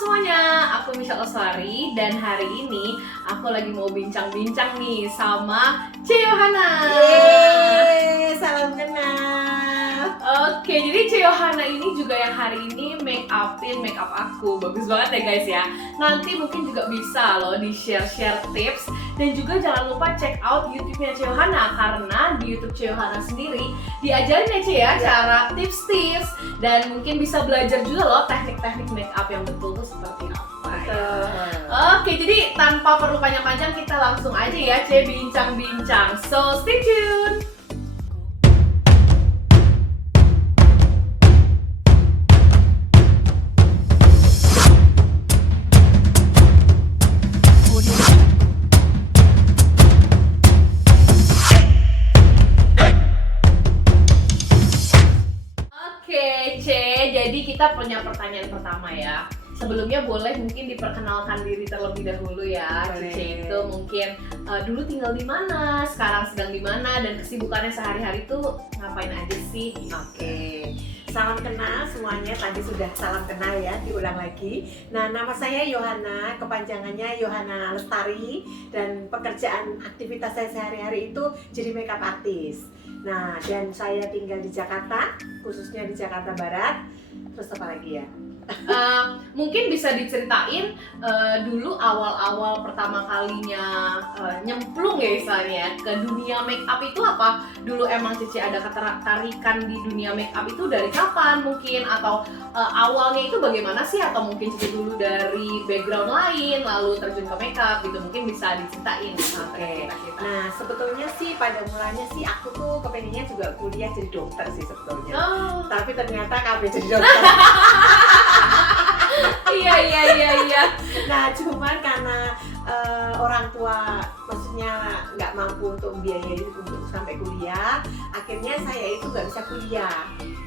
semuanya, aku Michelle Oswari dan hari ini aku lagi mau bincang-bincang nih sama Cie Yohana. Yeay, salam kenal. Oke, jadi Cie Yohana ini juga yang hari ini make up aku. Bagus banget ya guys ya. Nanti mungkin juga bisa loh di share tips. Dan juga jangan lupa check out YouTube-nya Cie Yohana, karena di YouTube Cie Yohana sendiri diajarin ya Cie ya cara tips-tips, dan mungkin bisa belajar juga loh teknik-teknik make up yang betul tuh seperti apa ya. Oke, jadi tanpa perlu panjang-panjang kita langsung aja ya Cie bincang-bincang. So stay tune. Jadi kita punya pertanyaan pertama ya. Sebelumnya boleh mungkin diperkenalkan diri terlebih dahulu ya. Cice itu mungkin dulu tinggal di mana, sekarang sedang di mana, dan kesibukannya sehari-hari tuh ngapain aja sih? Oke, salam kenal semuanya. Tadi sudah salam kenal ya, diulang lagi. Nah, nama saya Yohana, kepanjangannya Yohana Lestari, dan pekerjaan aktivitas saya sehari-hari itu jadi makeup artist. Nah, dan saya tinggal di Jakarta, khususnya di Jakarta Barat. Terus apa lagi ya? Mungkin bisa diceritain dulu awal-awal pertama kalinya nyemplung ya misalnya ke dunia make up itu apa? Dulu emang Cici ada ketertarikan di dunia make up itu dari kapan mungkin? Atau awalnya itu bagaimana sih? Atau mungkin Cici dulu dari background lain lalu terjun ke make up gitu? Mungkin bisa diceritain. Oke. Nah, sebetulnya sih pada mulanya sih aku tuh kepengennya juga kuliah jadi dokter sih sebetulnya. Tapi ternyata KB jadi dokter. Iya. Nah, cuman karena orang tua maksudnya nggak mampu untuk membiayai untuk sampai kuliah, akhirnya saya itu nggak bisa kuliah.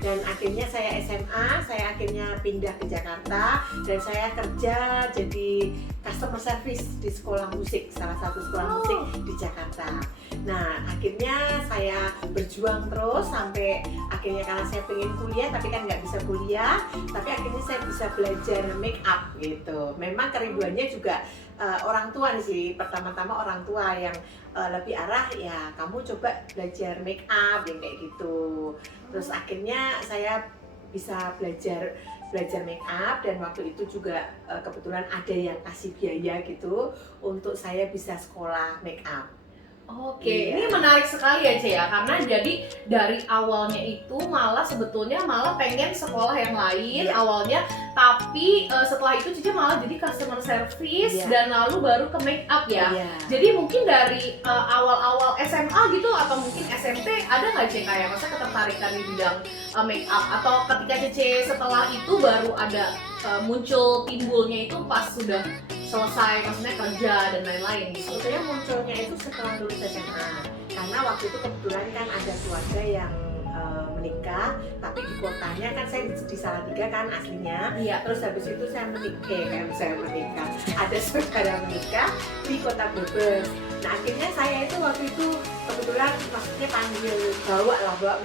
Dan akhirnya saya SMA, saya akhirnya pindah ke Jakarta dan saya kerja jadi customer service di sekolah musik, salah satu sekolah musik di Jakarta. Nah, akhirnya saya berjuang terus sampai akhirnya karena saya pengen kuliah tapi kan nggak bisa kuliah, tapi akhirnya saya bisa belajar make up gitu. Memang kerinduannya juga orang tua nih sih, pertama-tama orang tua yang lebih arah ya kamu coba belajar make up yang kayak gitu. Terus akhirnya saya bisa belajar make up, dan waktu itu juga kebetulan ada yang kasih biaya gitu untuk saya bisa sekolah make up. Oke, ini menarik sekali ya Cie ya, karena jadi dari awalnya itu malah sebetulnya pengen sekolah yang lain awalnya, tapi setelah itu Cici malah jadi customer service dan lalu baru ke make up ya. Jadi mungkin dari awal-awal SMA gitu atau mungkin SMP ada nggak Cie kayak masa ketertarikan di bidang make up, atau ketika Cici setelah itu baru ada muncul timbulnya itu pas sudah selesai maksudnya kerja dan lain-lain gitu? Sebetulnya munculnya itu setelah lulus SMA, karena waktu itu kebetulan kan ada keluarga yang menikah, tapi di kotanya kan saya di Salatiga kan aslinya. Terus habis itu saya menikah, ada saudara menikah di Kota Brebes. Nah, akhirnya saya itu waktu itu kebetulan maksudnya panggil bawa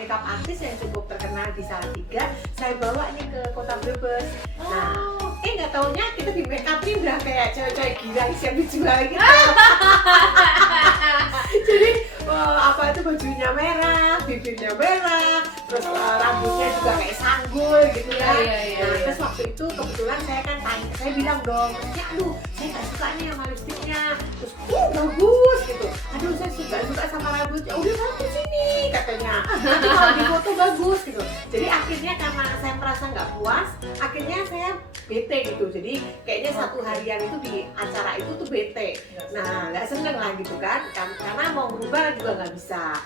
makeup artis yang cukup terkenal di Salatiga, saya bawa nih ke Kota Brebes. Nah, nggak taunya kita di make up ini udah kayak cewek-cewek gila siap dijual gitu. Jadi apa itu bajunya merah, bibirnya merah, terus rambutnya juga kayak sanggul gitu kan. Nah, terus waktu itu kebetulan saya kan saya bilang dong, ya aduh saya nggak suka nih sama lipstiknya. Terus bagus gitu. Aduh saya suka sama rambutnya. Udah bagus ini katanya. Nanti kalau di foto bagus gitu. Jadi akhirnya karena saya merasa nggak puas, akhirnya saya bete gitu. Jadi kayaknya satu harian itu di acara itu tuh bete. Nah, nggak seneng lah gitu kan. Karena mau berubah juga nggak bisa.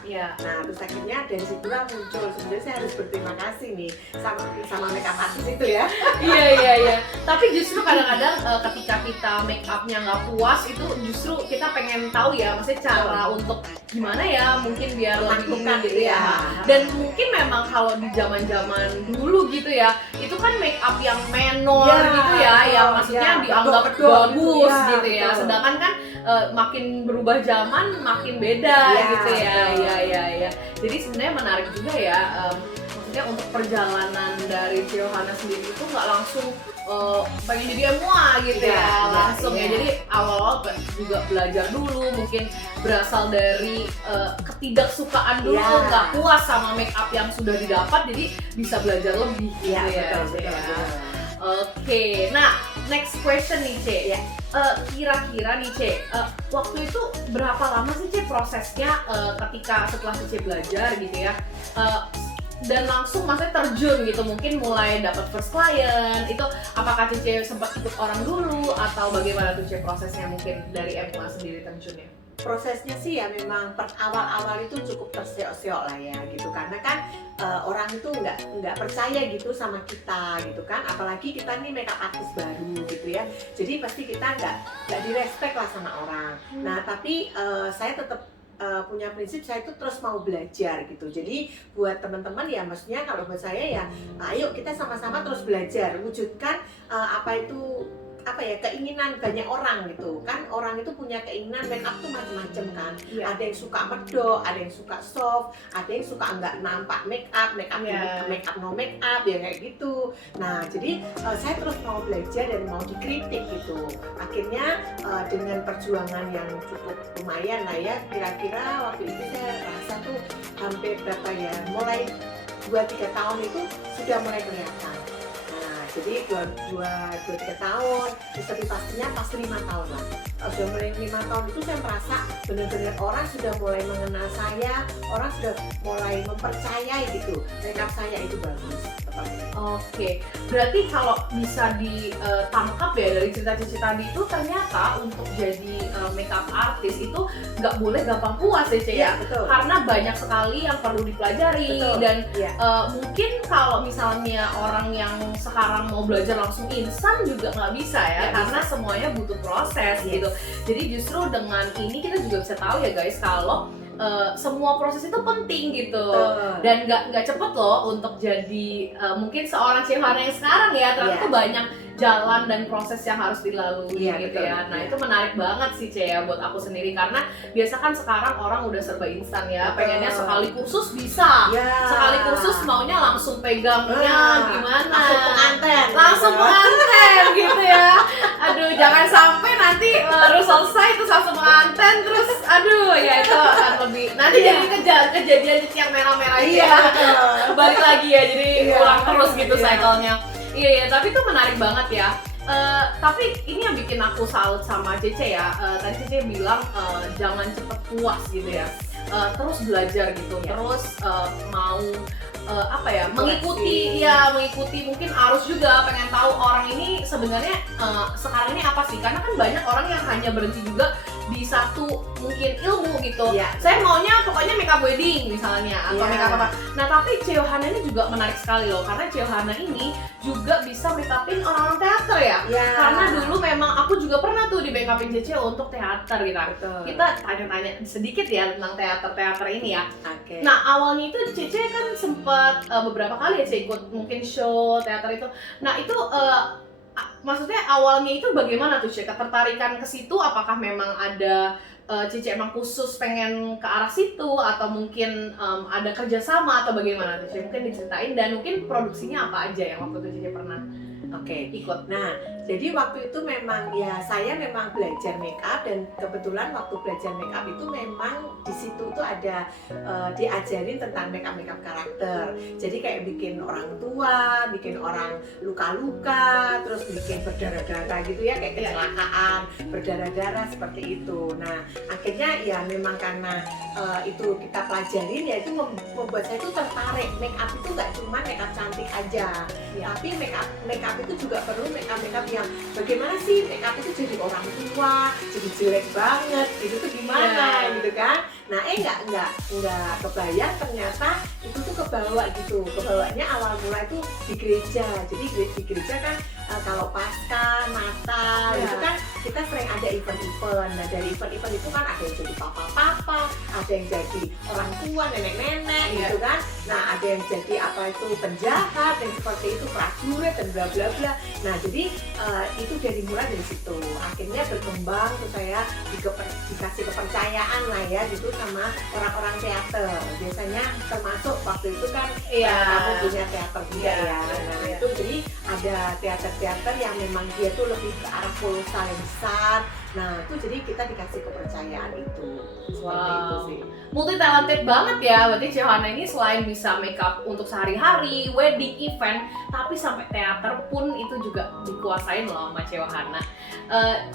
Nah, terus akhirnya dari situlah muncul. Sebenarnya saya harus berterima kasih nih sama makeup artist itu ya. Iya. Tapi justru kadang-kadang ketika kita make upnya nggak puas itu justru kita pengen tahu ya, maksudnya cara untuk gimana ya mungkin biar lebih ini gitu ya. Dan mungkin memang kalau di zaman-zaman dulu gitu ya, itu kan make up yang menor gitu ya, yang maksudnya dianggap bagus gitu ya. Sedangkan kan makin berubah zaman makin beda gitu ya. Iya. Jadi sebenarnya menarik juga ya, maksudnya untuk perjalanan dari Cie Yohana sendiri itu nggak langsung pengen jadi MUA gitu Iya, ya iya, langsung iya. ya. Jadi awal-awal juga belajar dulu, mungkin berasal dari ketidaksukaan dulu, Iya. nggak puas sama make up yang sudah didapat, jadi bisa belajar lebih gitu Iya, ya. betul, Ce, betul, ya. betul. Oke, nah next question nih Ce. Iya. Kira-kira nih Ce, waktu itu berapa lama sih Ce prosesnya ketika setelah Ce belajar gitu ya, dan langsung maksudnya terjun gitu, mungkin mulai dapat first client itu, apakah Ce sempat ikut orang dulu atau bagaimana tuh Ce prosesnya mungkin dari MUA sendiri terjunnya? Prosesnya sih ya memang awal-awal itu cukup terseok-seok lah ya gitu, karena kan orang itu nggak percaya gitu sama kita gitu kan, apalagi kita nih makeup artist baru gitu ya, jadi pasti kita nggak direspek lah sama orang. Nah tapi saya tetap punya prinsip, saya itu terus mau belajar gitu. Jadi buat teman-teman ya, maksudnya kalau buat saya ya, ayo kita sama-sama terus belajar, wujudkan keinginan banyak orang gitu kan. Orang itu punya keinginan make up tuh macam-macam kan. Iya. Ada yang suka medok, ada yang suka soft, ada yang suka nggak nampak make up Iya. make up no make up ya kayak gitu. Nah jadi saya terus mau belajar dan mau dikritik gitu. Akhirnya dengan perjuangan yang cukup lumayan lah ya, kira-kira waktu itu saya rasa tuh hampir berapa ya, mulai 2-3 tahun itu sudah mulai kelihatan. Nah, jadi 2-3 tahun, terus lebih pastinya pas 5 tahun lah. Sudah mulai 5 tahun itu saya merasa benar-benar orang sudah mulai mengenal saya, orang sudah mulai mempercayai gitu, makeup saya itu bagus. Oke, berarti kalau bisa ditangkap ya dari cerita-cerita tadi itu, ternyata untuk jadi makeup artist itu nggak boleh gampang puas ya Ce ya, Betul. karena banyak sekali yang perlu dipelajari. Betul. Dan Iya. mungkin kalau misalnya orang yang sekarang mau belajar langsung instan juga nggak bisa ya, Nggak karena semuanya butuh proses Yes. gitu. Jadi justru dengan ini kita juga bisa tahu ya guys, kalau semua proses itu penting gitu. Betul. Dan nggak cepet loh untuk jadi mungkin seorang Ciehana yang sekarang ya, ternyata Iya. tuh banyak jalan dan proses yang harus dilalui Iya, gitu betul. ya. Nah Iya. itu menarik banget sih Ce ya buat aku sendiri, karena biasa kan sekarang orang udah serba instan ya, Betul. pengennya sekali kursus bisa, Ya. sekali kursus maunya langsung pegangnya gimana, Langsung pengantin. langsung pengantin gitu ya. Aduh jangan sampai nanti baru selesai terus langsung pengantin, terus aduh ya itu akan lebih nanti Iya. jadi kejadian yang merah-merah itu Iya, ya. betul. Balik lagi ya, jadi Iya. ulang terus gitu Iya. cycle-nya. Iya, tapi itu menarik banget ya. Tapi ini yang bikin aku salut sama Cece ya. Tadi Cece bilang jangan cepet puas gitu ya. Terus belajar gitu, Iya. terus mau mengikuti mungkin arus juga, pengen tahu orang ini sebenarnya sekarang ini apa sih, karena kan banyak orang yang hanya berhenti juga di satu mungkin ilmu gitu. Iya. Saya maunya pokoknya makeup wedding misalnya atau Iya. makeup apa. Nah tapi Ciehana ini juga menarik sekali loh, karena Ciehana ini juga bisa makeupin orang-orang teater ya. Iya. Karena dulu memang aku juga pernah tuh di makeupin Cece untuk teater gitu. Betul. Kita tanya-tanya sedikit ya tentang teater-teater ini ya. Oke. Nah awalnya itu Cece kan sempat beberapa kali ya Cece ikut mungkin show teater itu. Nah itu maksudnya awalnya itu bagaimana tuh Cece? Ketertarikan ke situ, apakah memang ada Cece emang khusus pengen ke arah situ, atau mungkin ada kerjasama atau bagaimana tuh Cece? Mungkin diceritain, dan mungkin produksinya apa aja yang waktu itu Cece pernah Oke. ikut. Nah, jadi waktu itu memang ya saya memang belajar make up, dan kebetulan waktu belajar make up itu memang di situ tuh ada diajarin tentang make up karakter. Jadi kayak bikin orang tua, bikin orang luka-luka, terus bikin berdarah-darah gitu ya, kayak kecelakaan, berdarah-darah seperti itu. Nah, akhirnya ya memang karena itu kita pelajarin, ya itu membuat saya itu tertarik. Make up itu nggak cuma make up cantik aja, tapi make up itu juga perlu make up yang bagaimana sih make up itu jadi orang tua, jadi jelek banget gitu tuh gimana gitu kan. Nah nggak kebayang ternyata itu tuh kebawa gitu. Kebawanya awal mula itu di gereja. Jadi di gereja kan kalau Paskah, Natal itu kan kita sering ada event-event. Nah dari event-event itu kan ada yang jadi papa-papa, ada yang jadi orang tua, nenek-nenek Iya. gitu kan. Nah ada yang jadi apa itu penjahat yang seperti itu, prajurit dan bla bla bla. Nah jadi itu dari mulai dari situ akhirnya berkembang terus saya dikasih kepercayaan lah ya gitu sama orang-orang teater. Biasanya termasuk waktu itu kan Iya. kamu punya teater juga Iya, ya. Nah iya. itu jadi ada teater-teater yang memang dia tuh lebih ke arah kolosal yang besar. Nah itu jadi kita dikasih kepercayaan itu seperti itu Wow. sih. Multi talented banget ya, berarti Ciohana ini selain bisa make up untuk sehari-hari, wedding, event, tapi sampai teater pun itu juga dikuasain loh sama Ciohana.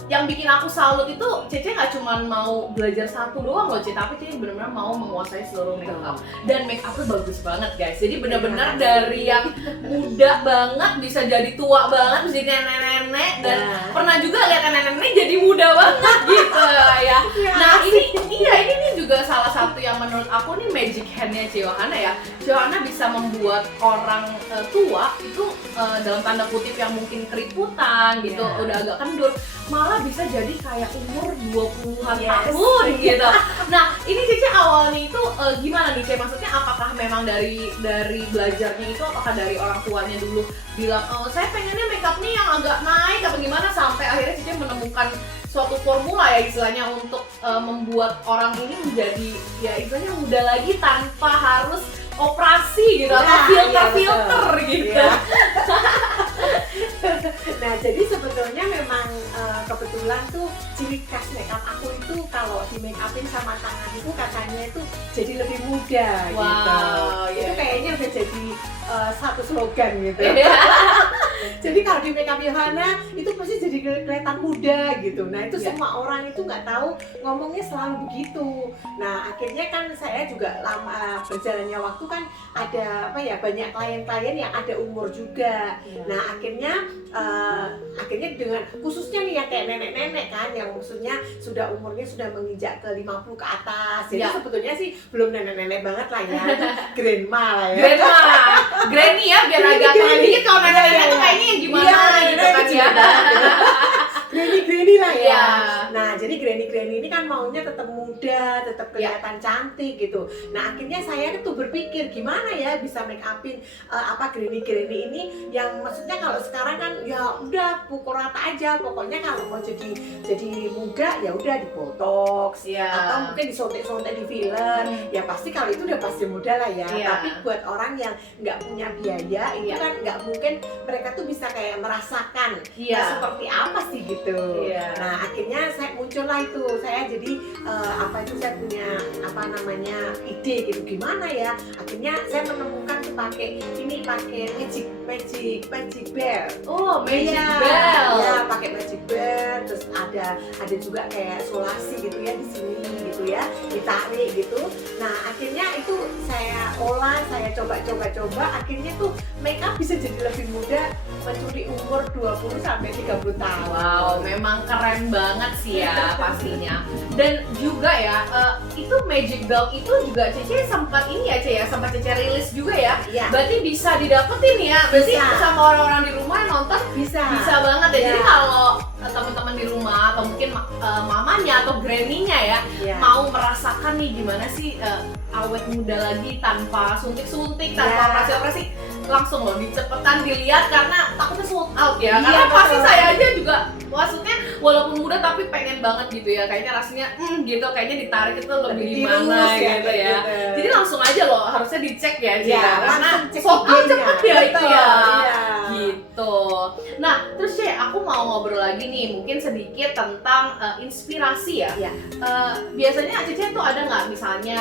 Yang bikin aku salut itu Cece nggak cuma mau belajar satu doang loh, tapi Cece benar-benar mau menguasai seluruh make up. Dan make upnya bagus banget guys, jadi benar-benar dari yang muda banget bisa jadi tua banget, bisa jadi nenek-nenek, dan pernah juga lihat nenek-nenek jadi muda banget gitu ya. Nah ini nih juga salah satu yang menurut aku nih magic hand-nya Ciohana ya. Ciohana bisa membuat orang tua itu dalam tanda kutip yang mungkin keriputan gitu, Yeah. udah agak kendur, malah bisa jadi kayak umur 20-an Yes. tahun gitu. Nah ini Cici awalnya itu gimana nih Cici? Maksudnya apakah memang dari belajarnya itu, apakah dari orang tuanya dulu bilang saya pengennya make up nih yang agak naik apa gimana, sampai akhirnya Cici menemukan suatu formula ya istilahnya untuk membuat orang ini menjadi ya istilahnya muda lagi tanpa harus operasi gitu, atau filter gitu. Iya. Nah jadi sebetulnya memang kebetulan tuh ciri khas makeup aku itu kalau di make upin sama tangan itu katanya itu jadi lebih muda gitu. Wow, Itu iya. kayaknya udah jadi satu slogan gitu. Jadi kalau di makeup Ciohana itu pasti jadi kelihatan muda gitu. Nah itu Iya. semua orang itu nggak tahu ngomongnya selalu begitu. Nah akhirnya kan saya juga lama berjalannya waktu kan ada apa ya, banyak klien-klien yang ada umur juga. Nah akhirnya dengan khususnya nih ya kayak nenek-nenek kan yang maksudnya sudah umurnya sudah menginjak ke 50 ke atas. Jadi Ya. sebetulnya sih belum nenek-nenek banget lah ya, itu grandma lah ya. Granny ya, biar Granny, agak keren Granny. dikit. Kalau nenek-nenek Iya, tuh iya. kayaknya yang gimana Iya, gitu kan kecil ya. banget. Granny lah ya. Iya. Nah jadi granny ini kan maunya tetap muda, tetap kelihatan cantik gitu. Nah akhirnya saya tuh berpikir gimana ya bisa make upin apa granny ini yang maksudnya kalau sekarang kan ya udah pukul rata aja. Pokoknya kalau mau jadi muda ya udah di botox Iya. atau mungkin disontek-sontek di filler. Ya pasti kalau itu udah pasti muda lah ya. Iya. Tapi buat orang yang nggak punya biaya itu Iya. kan nggak mungkin mereka tuh bisa kayak merasakan Iya. seperti apa sih gitu. Iya. Nah akhirnya saya muncullah itu, saya jadi saya punya apa namanya ide gitu gimana ya. Akhirnya saya menemukan tuh pakai magic bell. Oh, magic Iya, bell. ya pakai magic bell, terus ada juga kayak solasi gitu ya di sini gitu ya, ditarik gitu. Nah akhirnya itu saya olah, saya coba, akhirnya tuh make up bisa jadi lebih muda, mencuri umur 20 sampai 30 tahun. Wow, memang keren banget sih ya pastinya. Dan juga ya, itu magic belt itu juga Cece sempat ini ya, sempat Cece rilis juga ya. Iya. Berarti bisa didapetin ya. Berarti Bisa. sama orang-orang di rumah yang nonton Bisa. banget ya. Iya. Jadi kalau teman-teman di rumah atau mungkin mamanya atau granny-nya ya Iya. mau merasakan nih gimana sih awet muda lagi tanpa suntik-suntik, tanpa Iya. operasi-operasi, langsung loh dicepetan dilihat karena takutnya sold out ya. Iya, Karena pasti betul. saya aja juga maksudnya walaupun muda tapi pengen banget gitu ya. Kayaknya rasanya gitu, kayaknya ditarik itu lebih gimana tirus ya, gitu kayak ya. gitu. Jadi langsung aja loh harusnya dicek ya, Ci, Iya, karena langsung cek sold out IG-nya. cepet ya itu Betul, ya. iya. Gitu. Nah, terus Ci, aku mau ngobrol lagi nih, mungkin sedikit tentang inspirasi ya. Iya. Biasanya Cici tuh ada nggak misalnya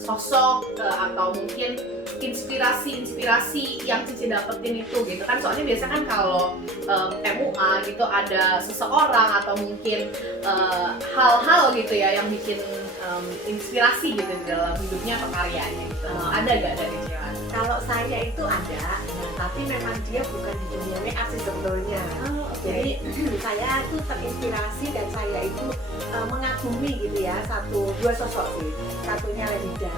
sosok atau mungkin inspirasi yang Cici dapetin itu gitu kan? Soalnya biasa kan kalau MUA gitu ada seseorang atau mungkin hal-hal gitu ya yang bikin inspirasi gitu di dalam hidupnya atau karyanya gitu. Ada nggak dari Cici? Kalau saya itu ada, tapi memang dia bukan di dunia make up sih sebetulnya. Jadi saya tuh terinspirasi dan saya itu mengagumi gitu ya dua sosok sih. Satunya Lady Di.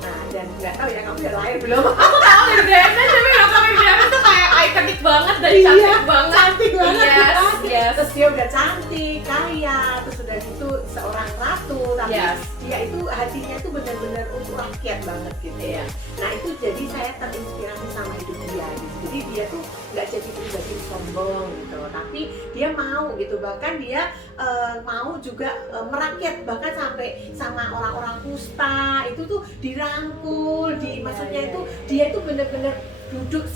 Nah dan nggak tahu ya kamu udah lahir belum? Aku tahu dari DMN, tapi kalau dari DMN tuh kayak ikonik banget dan Iya, cantik banget. Cantik banget Yes, kan? yes. Terus Terus dia udah cantik, kaya, terus udah gitu seorang ratu, tapi Yes. dia itu hatinya itu benar-benar untuk rakyat banget gitu ya. Nah itu jadi saya terinspirasi sama hidup dia gitu. Jadi dia tuh nggak jadi pribadi sombong gitu, tapi dia mau gitu, bahkan dia mau juga merakyat, bahkan sampai sama orang-orang kusta itu tuh dirangkul, maksudnya itu dia itu benar-benar duduk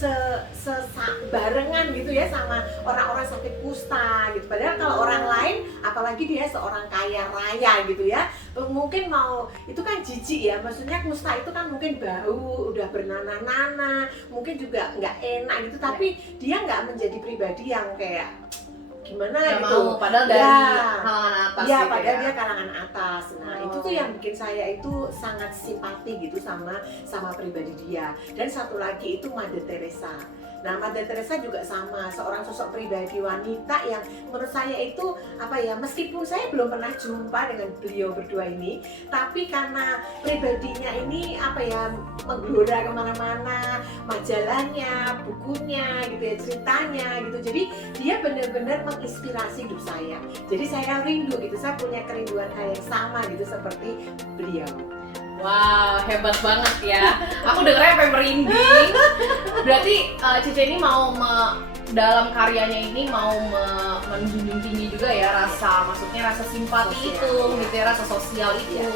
barengan gitu ya sama orang-orang sakit kusta gitu. Padahal kalau orang lain, apalagi dia seorang kaya raya gitu ya, mungkin mau itu kan jijik ya, maksudnya kusta itu kan mungkin bau, udah bernanah-nanah, mungkin juga nggak enak gitu, tapi dia nggak menjadi pribadi yang kayak gimana Gak gitu. mau, padahal dari kalangan atas Ya, gitu padahal ya. dia kalangan atas. Nah, itu tuh yang bikin saya itu sangat simpati gitu sama pribadi dia. Dan satu lagi itu Mother Teresa. Nah, Mother Teresa juga sama, seorang sosok pribadi wanita yang menurut saya itu apa ya, meskipun saya belum pernah jumpa dengan beliau berdua ini, tapi karena pribadinya ini apa ya, menggelora kemana-mana, majalahnya, bukunya gitu ya, ceritanya gitu. Jadi dia benar-benar menginspirasi hidup saya. Jadi saya rindu gitu, saya punya kerinduan hal yang sama gitu seperti beliau. Wow, hebat banget ya. Aku dengernya sampai merinding. Berarti Cece ini mau dalam karyanya ini mau menjunjung tinggi juga ya rasa, maksudnya rasa simpati Sosial, itu, ya. gitu ya, rasa sosial itu. Ya.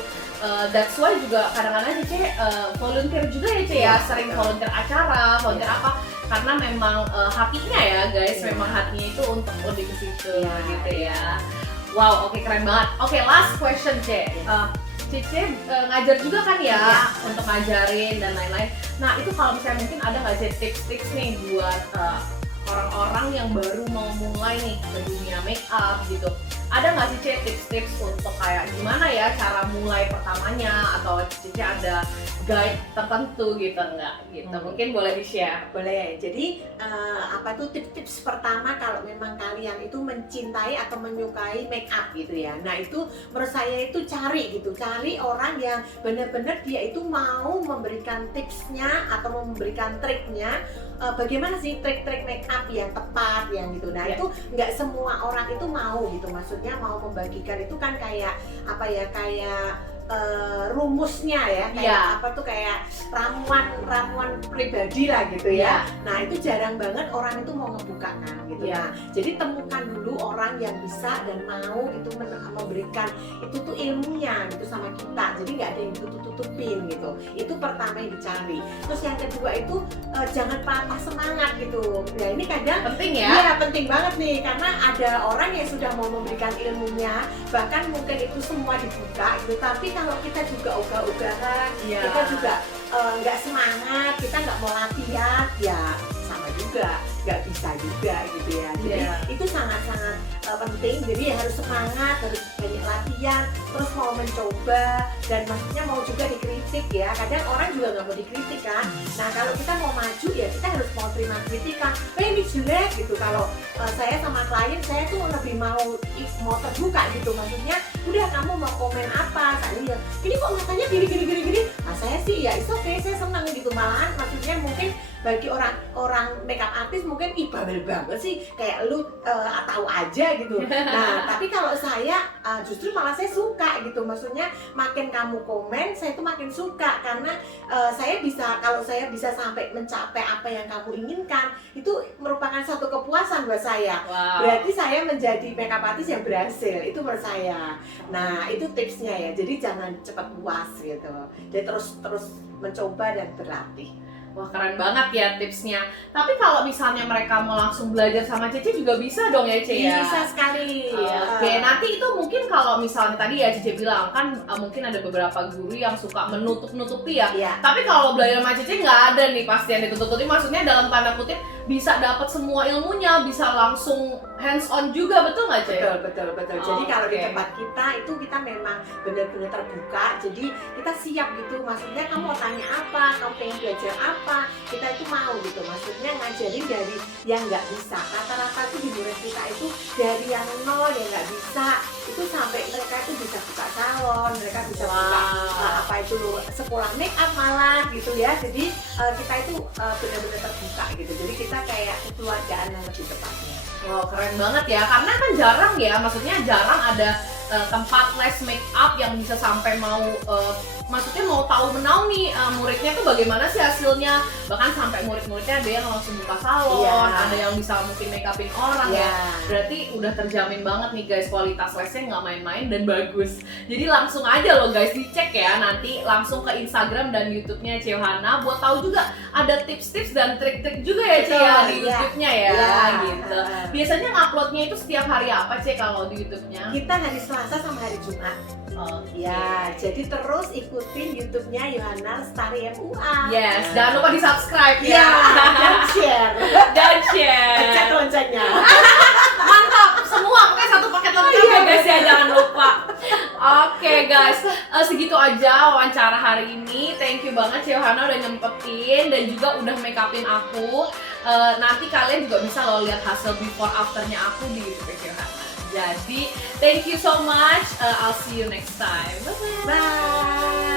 That's why juga kadang-kadang Cece volunteer juga ya Cece ya, sering betul. volunteer acara, volunteer Ya. apa? Karena memang hatinya ya guys, Ya. memang hatinya itu untuk ke situ Ya, gitu ya. Wow, oke, keren banget. Oke, last question Ce. Cece ngajar juga kan ya, Iya. untuk ngajarin dan lain-lain. Nah itu kalau misalnya mungkin ada nggak sih tips-tips nih buat orang-orang yang baru mau mulai nih ke dunia make up gitu? Ada nggak sih Cece tips-tips untuk kayak gimana ya cara mulai pertamanya, atau Cece ada guide tertentu gitu nggak? Gitu mungkin boleh di-share. Boleh. Jadi apa tuh tips-tips pertama kalau memang kalian itu mencintai atau menyukai make up gitu ya. Nah, itu menurut saya itu cari orang yang benar-benar dia itu mau memberikan tipsnya atau memberikan triknya. Bagaimana sih trik-trik make up yang tepat yang gitu. Nah, Ya. itu nggak semua orang itu mau gitu. Maksudnya mau membagikan itu kan kayak apa ya, kayak rumusnya ya, kayak Iya. apa tuh, kayak ramuan pribadi lah gitu ya. Nah, itu jarang banget orang itu mau ngebukakan gitu. Iya. Nah, jadi temukan dulu orang yang bisa dan mau itu memberikan itu tuh ilmunya gitu sama kita. Jadi nggak ada yang tutup-tutupin gitu. Itu pertama yang dicari. Terus yang kedua itu jangan patah semangat gitu. Ya ini kadang Penting ya. iya, penting banget nih, karena ada orang yang sudah mau memberikan ilmunya, bahkan mungkin itu semua dibuka gitu, tapi kalau kita juga ogah-ogahan, Iya. kita juga nggak semangat, kita nggak mau latihan, ya sama juga, nggak bisa juga gitu ya. Jadi Iya. itu sangat-sangat penting, jadi ya harus semangat, harus banyak latihan, terus mau mencoba, dan maksudnya mau juga dikritik ya. Kadang orang juga nggak mau dikritik kan. Nah, kalau kita mau maju ya kita harus mau terima kritikan. Ini jelek gitu. Kalau saya sama klien, saya tuh lebih mau terbuka gitu. Maksudnya, udah kamu mau komen apa? Tadi ini kok matanya gini. Nah, saya sih ya it's okay, saya senang gitu. Malahan maksudnya mungkin bagi orang makeup artist mungkin bawel banget sih, kayak lu tahu aja gitu. Nah, tapi kalau saya justru malah saya suka gitu. Maksudnya makin kamu komen, saya tuh makin suka, karena saya bisa, kalau saya bisa sampai mencapai apa yang kamu inginkan, itu merupakan satu kepuasan buat saya. Wow. Berarti saya menjadi makeup artist yang berhasil, itu menurut saya. Nah, itu tipsnya ya. Jadi jangan cepat puas gitu. Jadi terus mencoba dan berlatih. Wah, keren banget ya tipsnya. Tapi kalau misalnya mereka mau langsung belajar sama Cece juga bisa dong ya, Ce ya? Bisa sekali. Oke, nanti itu mungkin kalau misalnya tadi ya Cece bilang kan mungkin ada beberapa guru yang suka menutup-nutupi ya. Iya. Tapi kalau belajar sama Cece nggak ada nih pasti yang ditutup-tutupi. Maksudnya dalam tanda kutip bisa dapat semua ilmunya, bisa langsung hands on juga, betul nggak Ce? Betul. Jadi kalau di Oke. tempat kita itu kita memang benar-benar terbuka. Jadi kita siap gitu. Maksudnya kamu mau tanya apa, kamu pengen belajar apa, kita itu mau gitu. Maksudnya ngajarin dari yang nggak bisa. Rata-rata itu di murid kita itu dari yang nol yang nggak bisa itu sampai mereka itu bisa buka salon, mereka bisa buka apa itu sekolah make up malah gitu ya. Jadi kita itu benar-benar terbuka gitu. Jadi kita kayak kekeluargaan yang lebih tepatnya. Wow, keren banget ya, karena kan jarang ya, maksudnya jarang ada tempat les make up yang bisa sampai mau maksudnya mau tahu menau nih muridnya tuh bagaimana sih hasilnya, bahkan sampai murid-muridnya ada yang langsung buka salon, ada yang bisa mungkin make upin orang ya. Berarti udah terjamin banget nih guys, kualitas lesnya nggak main-main dan bagus. Jadi langsung aja loh guys, dicek ya, nanti langsung ke Instagram dan YouTube-nya Cia Yohana buat tahu juga ada tips-tips dan trik-trik juga ya Cia ya di YouTube-nya ya, gitu. Biasanya nguploadnya itu setiap hari apa Cia kalau di YouTube-nya? Kita hari Selasa sama hari Jumat. Ya, jadi terus ikutin YouTube-nya Yohana Lestari MUA. Yes, jangan lupa di subscribe ya. Dan share. Dan share. Pencet loncengnya. Mantap, semua pokoknya satu paket lengkap ya guys ya, jangan lupa. Oke guys, segitu aja wawancara hari ini. Thank you banget Cia Yohana udah nyempetin dan juga udah make upin aku. Nanti kalian juga bisa lo lihat hasil before afternya aku di YouTube Cia Yohana. Jadi, thank you so much. I'll see you next time. Bye-bye. Bye.